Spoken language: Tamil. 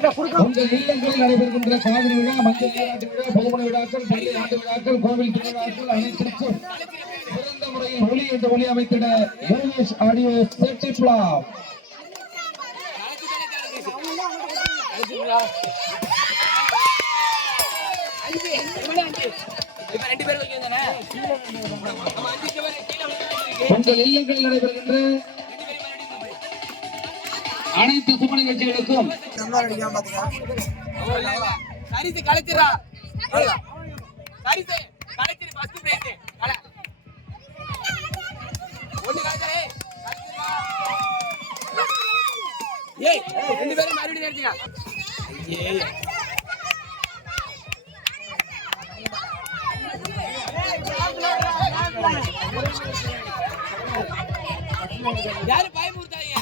உங்கள் இல்லங்களில் நடைபெறுகின்ற காதல் விழா, மஞ்சள் நீராட்டு விழா, பொதுமணி விழாக்கள், பள்ளி ஆண்டு விழாக்கள், கோவில் திருவிழாக்கள் அனைத்திற்கும் சிறந்த முறையில் ஒளி என்ற ஒளி அமைத்திட யோகேஷ் ஆடியோ சேஃப்டி பிளாக். உங்கள் இல்லங்களில் நடைபெறுகின்ற அனைத்து சுப நிகழ்ச்சிகளுக்கும் யாரு பயமுறுத்தாங்க.